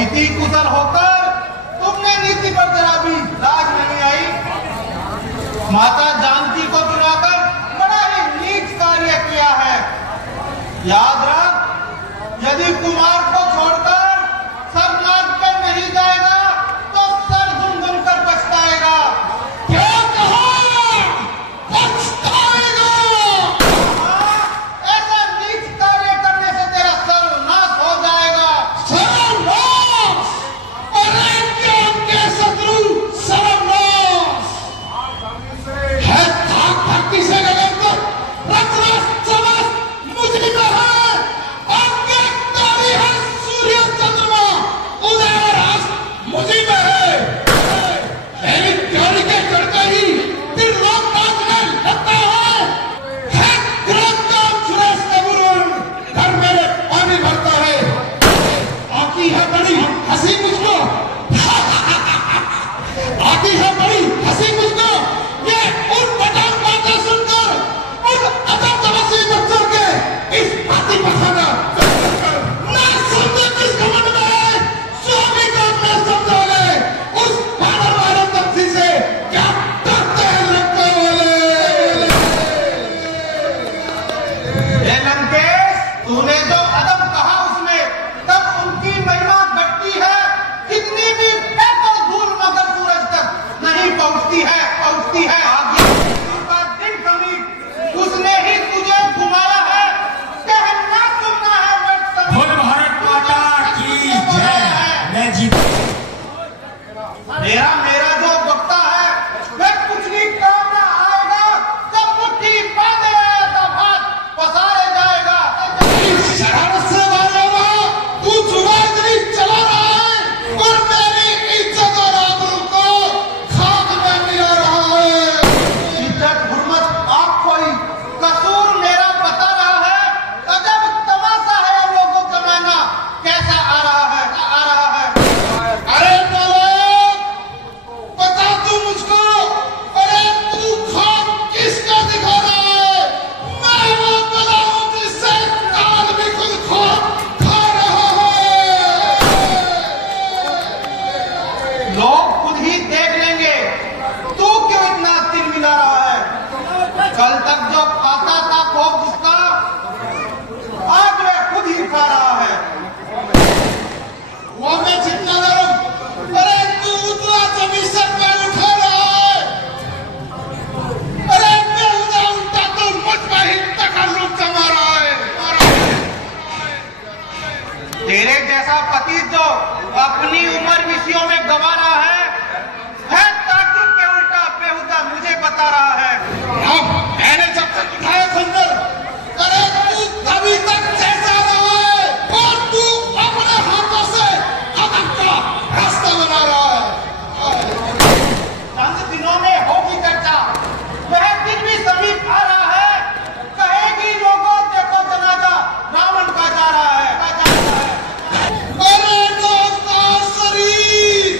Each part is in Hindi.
नीति कुशल होकर तुमने नीति पर जरा भी लाज नहीं आई। माता जानकी को चुनाकर बड़ा ही नीच कार्य किया है। याद रख, यदि कुमार को छोड़कर सब मार्ग पर नहीं जाएगा तो सर झुम कर पछताएगा। क्या कहा? पछताएगा? हाँ, ऐसा नीच कार्य करने से तेरा सर्वनाश हो जाएगा। सर्वनाश? अरे क्या उनके शत्रु सर्वनाश है? धाक भक्ति से गगन को रचना समस्त मुझी में है। आपके तारी है सूर्य चंद्रमा उदय और अस्त मुझी में है। मेरी प्यारी के करते ही दिन लोग नाचने लगता है। क्रोध का सुरेश कबूल घर मेरे पानी भरता है। आती है बड़ी हंसी मुझको, आती है बड़ी हंसी मुझको ये उन पठान बातें सुनकर, उन अदब तबसी बच्चों के इस बाती बहाना ना समझे किस घमंड में स्वामी को मैं समझोगे उस बानर वाले तपसी से क्या डरते हैं लड़के वाले। हे लंकेश, तूने जो अदब कहा उसमें तब उनकी महिमा घटती है। कितनी भी फेंको धूल मगर सूरज तक नहीं पहुंचती है, पहुंचती है। आगे का दिन कमी उसने ही तुझे घुमाया है। कहना सुनना है बट समय बोल भारत माता की जय। मैं जीत मेरा जो वक्ता है वह कुछ भी काम ना आएगा। जब मुट्ठी बांधे आया था भात पसारे जाएगा। इस शरारत से वाले तू जुबान इतनी चला रहा है और मेरी इज्जत और आबरू को खाक में मिला रहा है। इज्जत हुर्मत आप कोई कसूर मेरा बता रहा है। अजब तमाशा है लोगों जमाना कैसा आ रहा है, आ रहा है। अरे नालायक, बता तू मुझको, अरे तू खाक किसका दिखा रहा है? मैं वो बला हूं जिससे काल भी खुद खाक खा रहा है। लोग खुद ही देख लेंगे तू क्यों इतना तिल मिला रहा है। कल तक जो खाता था खोप जिसका आज वह खुद ही खा रहा है। वो मैं जितना नरम, अरे तू उतना जमीन से मैं उठा रहा है। अरे मैं उतना उल्टा तो मुझ पर ही तकल्लुफ जमा रहा है। तेरे जैसा पति जो अपनी उम्र विषयों में गवा रहा है ताकि के उल्टा बेहुदा मुझे बता रहा है। अब मैंने जब तक उठाया खंजर, अरे तू तभी तक जैसा रहा है और तू अपने हाथों से अदब का रास्ता बना रहा है। चंद दिनों में होगी चर्चा। वह दिन भी समीप आ रहा है। कहेगी लोगों देखो जनाजा रावण का जा रहा है, का जा रहा है। अरे लोग का शरीर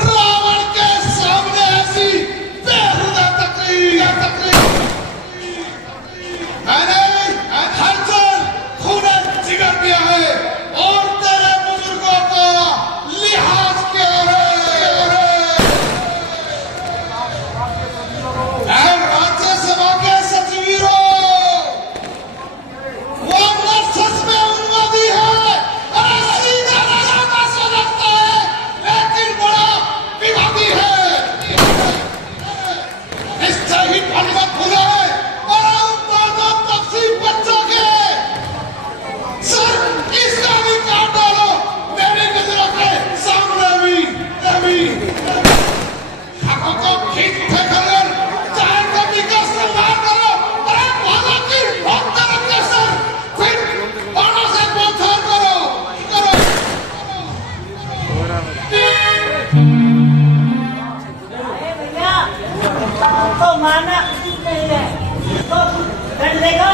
रावण के सामने ऐसी बेहुदा तकलीफ मैंने हर जन खूने जिगर दिया है और तेरे बुजुर्गों का लिहाज किया है। राज्यसभा के सचिवीरों, वो नर्सस में उन्मादी है। अरे सीधा राजा से लगता है लेकिन बड़ा विवादी है। निश्चय ही भगवत भूला है और उन दो तपसी बच्चों के सर इसका भी काट डालो मेरी नजरों के सामने भी। हकों को खींच उठे कर चाहे कभी का सम्मान करो। अरे भाला की भक्त रखे सर फिर बाणों से बौछार करो। भैया तो माना नहीं है तो डंडे का